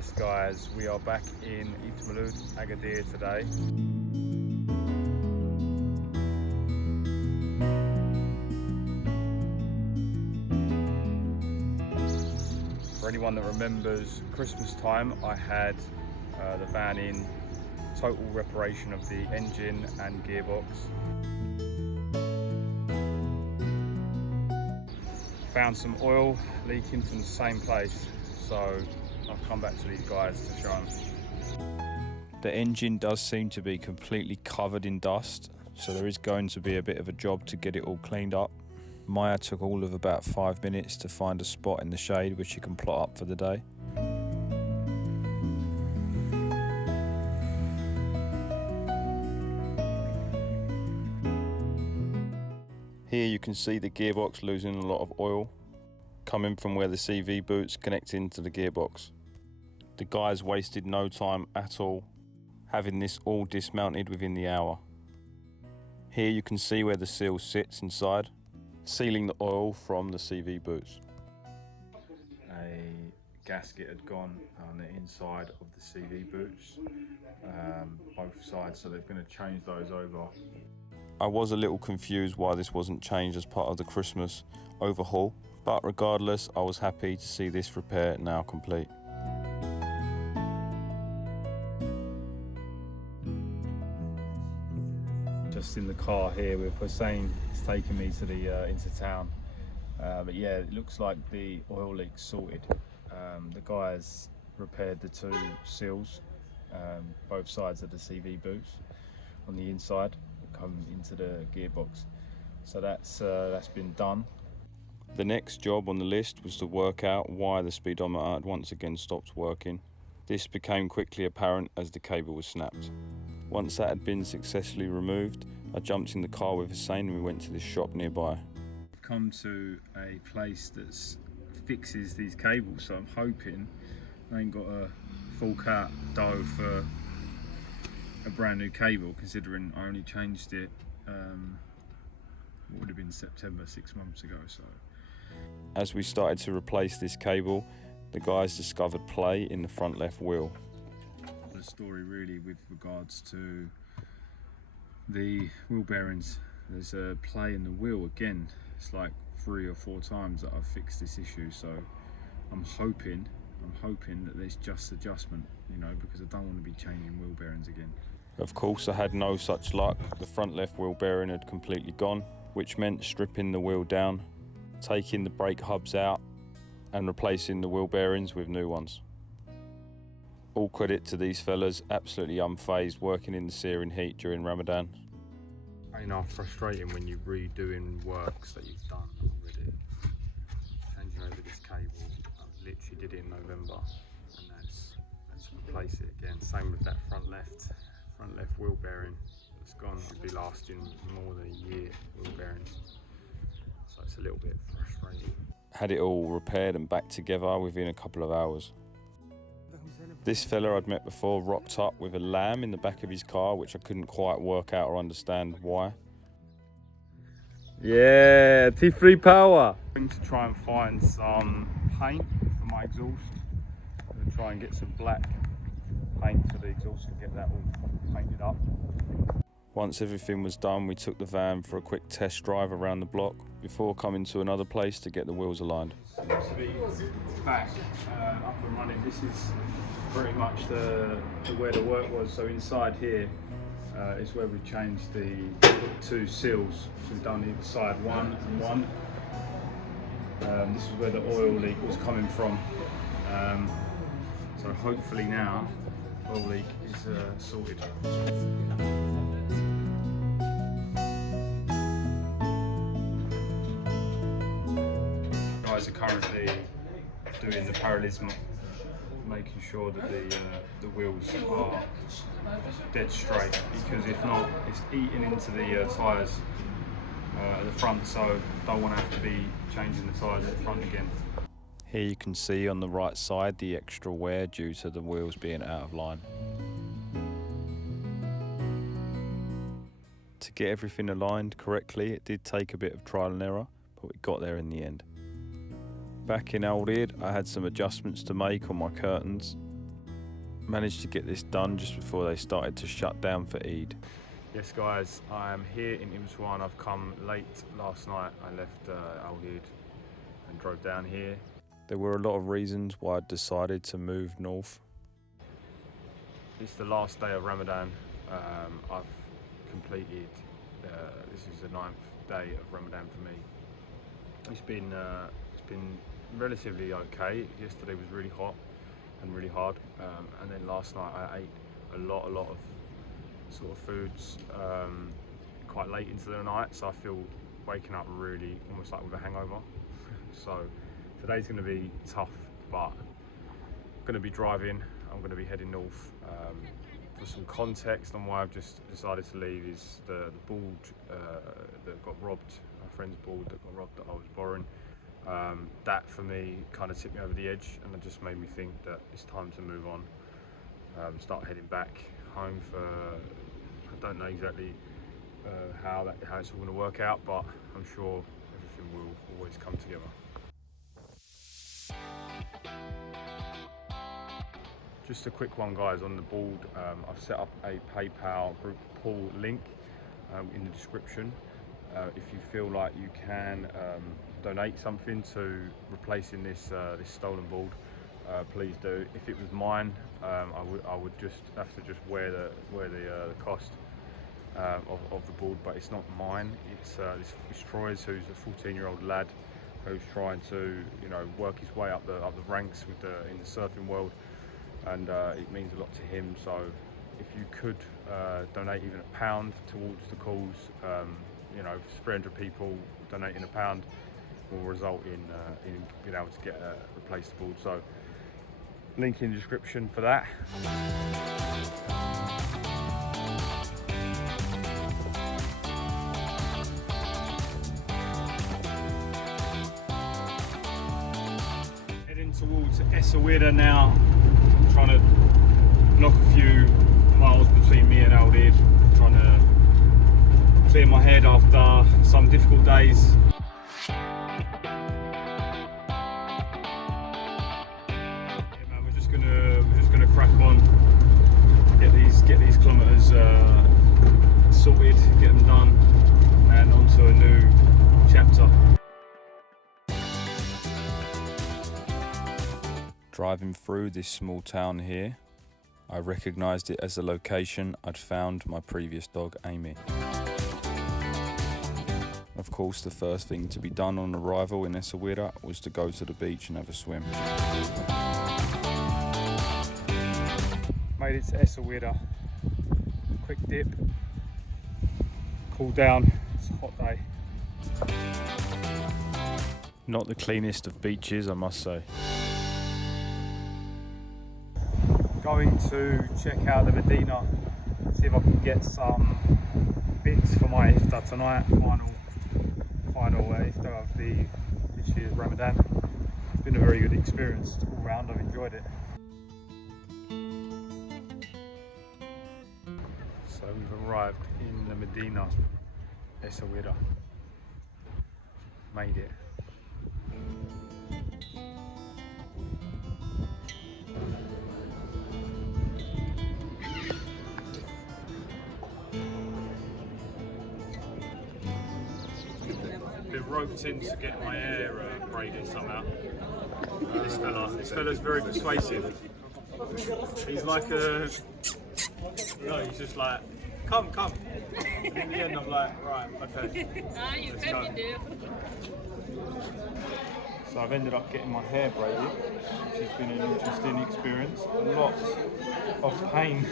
Yes guys, we are back in Agadir today. For anyone that remembers Christmas time, I had the van in, total reparation of the engine and gearbox. Found some oil leaking from the same place, so I've come back to these guys to show them. The engine does seem to be completely covered in dust, so there is going to be a bit of a job to get it all cleaned up. Maya took all of about 5 minutes to find a spot in the shade which she can plot up for the day. Here you can see the gearbox losing a lot of oil, coming from where the CV boots connect into the gearbox. The guys wasted no time at all, having this all dismounted within the hour. Here you can see where the seal sits inside, sealing the oil from the CV boots. A gasket had gone on the inside of the CV boots, both sides, so they're going to change those over. I was a little confused why this wasn't changed as part of the Christmas overhaul, but regardless, I was happy to see this repair now complete. Just in the car here with Hussein, it's taking me to the into town. But yeah, it looks like the oil leak's sorted. The guys repaired the two seals, both sides of the CV boots on the inside, come into the gearbox. So that's been done. The next job on the list was to work out why the speedometer had once again stopped working. This became quickly apparent as the cable was snapped. Once that had been successfully removed, I jumped in the car with Hussein and we went to this shop nearby. I've come to a place that fixes these cables, so I'm hoping I ain't got a full cat dough for a brand new cable, considering I only changed it, it would have been September 6 months ago. So as we started to replace this cable, the guys discovered play in the front left wheel. The story really with regards to the wheel bearings, there's a play in the wheel again. It's like 3 or 4 times that I've fixed this issue, so I'm hoping that there's just adjustment, you know, because I don't want to be changing wheel bearings again. Of course, I had no such luck. The front left wheel bearing had completely gone, which meant stripping the wheel down, taking the brake hubs out and replacing the wheel bearings with new ones. All credit to these fellas, absolutely unfazed, working in the searing heat during Ramadan. You know, frustrating when you're redoing works that you've done already. Changing over this cable, I literally did it in November, and let's replace it again. Same with that front left wheel bearing. It's gone. It'll be lasting more than a year, wheel bearings. So it's a little bit frustrating. Had it all repaired and back together within a couple of hours. This fella I'd met before rocked up with a lamb in the back of his car, which I couldn't quite work out or understand why. Yeah, T3 power. I'm going to try and find some paint for my exhaust. I'm going to try and get some black paint for the exhaust and get that all painted up. Once everything was done, we took the van for a quick test drive around the block before coming to another place to get the wheels aligned. To be back up and running, this is pretty much where the work was. So inside here is where we changed the 2 seals. So we've done either side, one and one. This is where the oil leak was coming from. So hopefully now oil leak is sorted. Guys are currently doing the parallelism, making sure that the wheels are dead straight, because if not, it's eating into the tyres at the front, so don't want to have to be changing the tyres at the front again. Here you can see on the right side the extra wear due to the wheels being out of line. To get everything aligned correctly, it did take a bit of trial and error, but we got there in the end. Back in Aourir, I had some adjustments to make on my curtains. Managed to get this done just before they started to shut down for Eid. Yes guys, I am here in Imsouane. I've come late last night. I left Aourir and drove down here. There were a lot of reasons why I decided to move north. It's the last day of Ramadan. I've completed, this is the 9th day of Ramadan for me. It's been relatively okay. Yesterday was really hot and really hard, and then last night I ate a lot of sort of foods quite late into the night, so I feel waking up really almost like with a hangover. So today's going to be tough, but I'm going to be driving. I'm going to be heading north. For some context on why I've just decided to leave is the board that got robbed, my friend's board that got robbed that I was borrowing. That for me kind of tipped me over the edge, and it just made me think that it's time to move on. Start heading back home for, I don't know exactly how it's all going to work out, but I'm sure everything will always come together. Just a quick one guys, on the board I've set up a PayPal group pool link in the description. If you feel like you can donate something to replacing this stolen board, please do. If it was mine, I would just have to just wear the cost of the board, but it's not mine. It's Troy's, who's a 14-year-old lad who's trying to work his way up the ranks in the surfing world, and it means a lot to him. So if you could donate even £1 towards the cause, 300 people donating £1 will result in being able to get replace the board. So link in the description for that. Heading towards Essaouira now, trying to knock a few miles between me and Aourir, trying to clear my head after some difficult days. We're just gonna crack on, get these kilometres sorted, get them done, and onto a new chapter. Driving through this small town here, I recognised it as the location I'd found my previous dog Amy. Of course, the first thing to be done on arrival in Essaouira was to go to the beach and have a swim. Made it to Essaouira. Quick dip, cool down. It's a hot day. Not the cleanest of beaches, I must say. Going to check out the Medina, see if I can get some bits for my iftar tonight. Final iftar of this year's Ramadan. It's been a very good experience all round. I've enjoyed it. So we've arrived in the Medina, Essaouira. Made it. Been roped into getting my hair braided somehow. This fella's very persuasive. He's like he's just like, come. And in the end I'm like, right, okay. You can do. So I've ended up getting my hair braided, which has been an interesting experience. A lot of pain.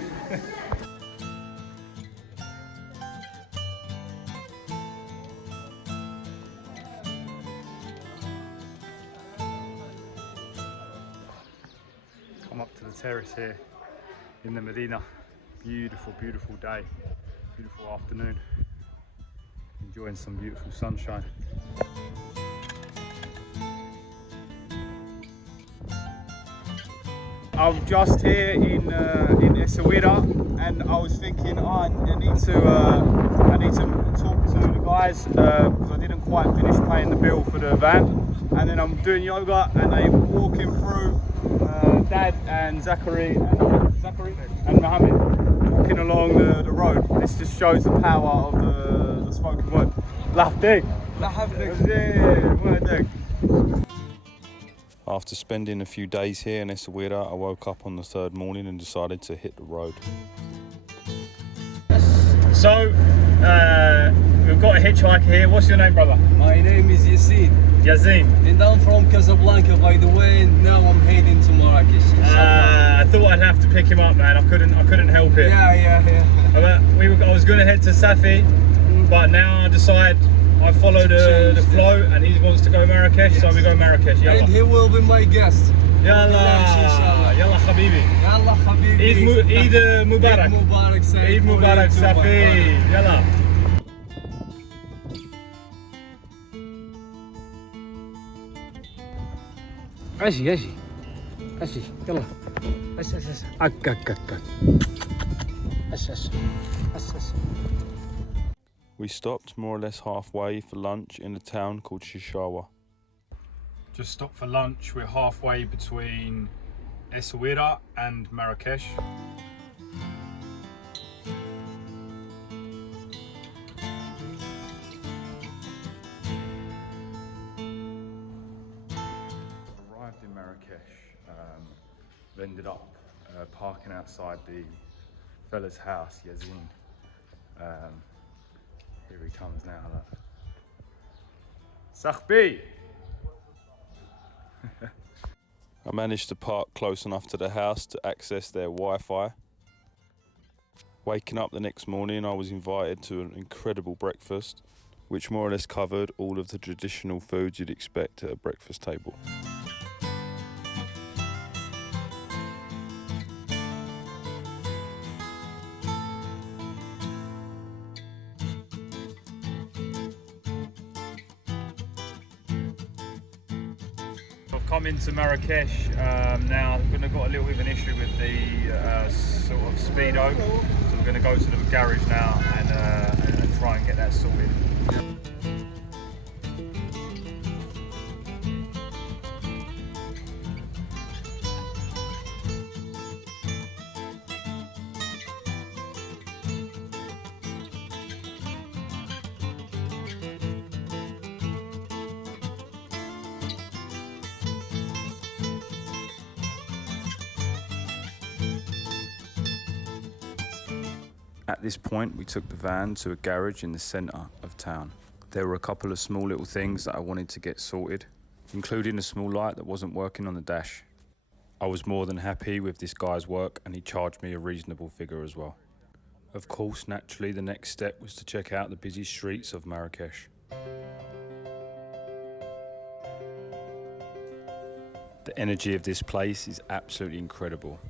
Come up to the terrace here in the Medina. Beautiful day, beautiful afternoon. Enjoying some beautiful sunshine. I'm just here in Essaouira, and I was thinking, I need to talk to the guys because I didn't quite finish paying the bill for the van. And then I'm doing yoga, and they walking through Dad and Zachary and Mohammed walking along the road. This just shows the power of the spoken word. Lafdig. After spending a few days here in Essaouira, I woke up on the third morning and decided to hit the road. So, we've got a hitchhiker here. What's your name, brother? My name is Yassine. Yazin. And I'm from Casablanca, by the way, and now I'm heading to Marrakesh. I thought I'd have to pick him up, man. I couldn't help it. Yeah. I was going to head to Safi, but now I decide I follow the flow, and he wants to go Marrakesh, so we go Marrakesh. Yalla. And he will be my guest. Yalla, yalla habibi. Yalla habibi. Eid Mubarak. Eid Mubarak, Saif. Eid Mubarak, Safi. Yalla. عشي يلا هس عك هس. We stopped more or less halfway for lunch in a town called Shishawa. Just stopped for lunch. We're halfway between Essaouira and Marrakesh. Arrived in Marrakesh. We ended up parking outside the fella's house, Yazin. Here he comes now. Look. Sahbi! I managed to park close enough to the house to access their Wi-Fi. Waking up the next morning, I was invited to an incredible breakfast, which more or less covered all of the traditional foods you'd expect at a breakfast table. I've come into Marrakesh now. I'm going to got a little bit of an issue with the sort of speedo, so we're going to go to the garage now and try and get that sorted. At this point, we took the van to a garage in the centre of town. There were a couple of small little things that I wanted to get sorted, including a small light that wasn't working on the dash. I was more than happy with this guy's work, and he charged me a reasonable figure as well. Of course, naturally, the next step was to check out the busy streets of Marrakesh. The energy of this place is absolutely incredible.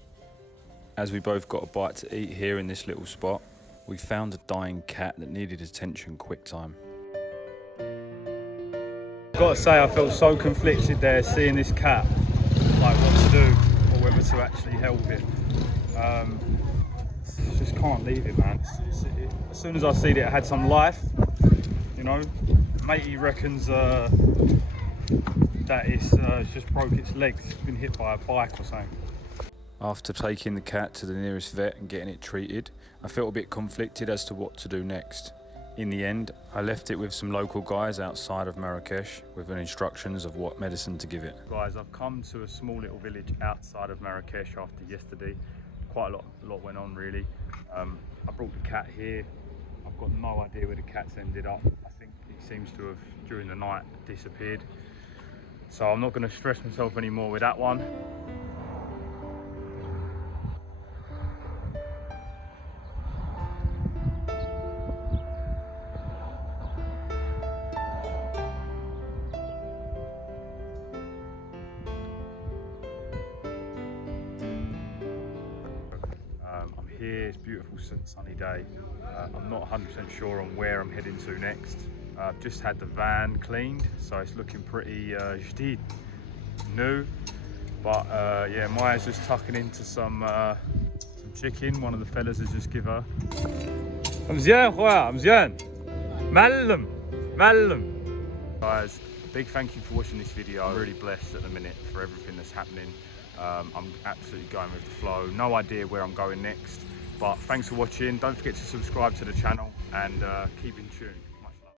As we both got a bite to eat here in this little spot, we found a dying cat that needed attention quick time. I've got to say, I felt so conflicted there seeing this cat, like what to do or whether to actually help it. Just can't leave it, man. As soon as I seen it had some life, you know, matey reckons that it's just broke its legs, it's been hit by a bike or something. After taking the cat to the nearest vet and getting it treated, I felt a bit conflicted as to what to do next. In the end, I left it with some local guys outside of Marrakesh with instructions of what medicine to give it. Guys, I've come to a small little village outside of Marrakesh after yesterday. Quite a lot went on really. I brought the cat here. I've got no idea where the cat's ended up. I think it seems to have, during the night, disappeared. So I'm not going to stress myself anymore with that one. I'm here, it's a beautiful sunny day. I'm not 100% sure on where I'm heading to next. I've just had the van cleaned, so it's looking pretty jadid, new. But yeah, Maya's just tucking into some chicken. One of the fellas has just given her. مزيان خويا مزيان معلم. Guys, big thank you for watching this video. I'm really blessed at the minute for everything that's happening. I'm absolutely going with the flow. No idea where I'm going next, but thanks for watching. Don't forget to subscribe to the channel and keep in tune.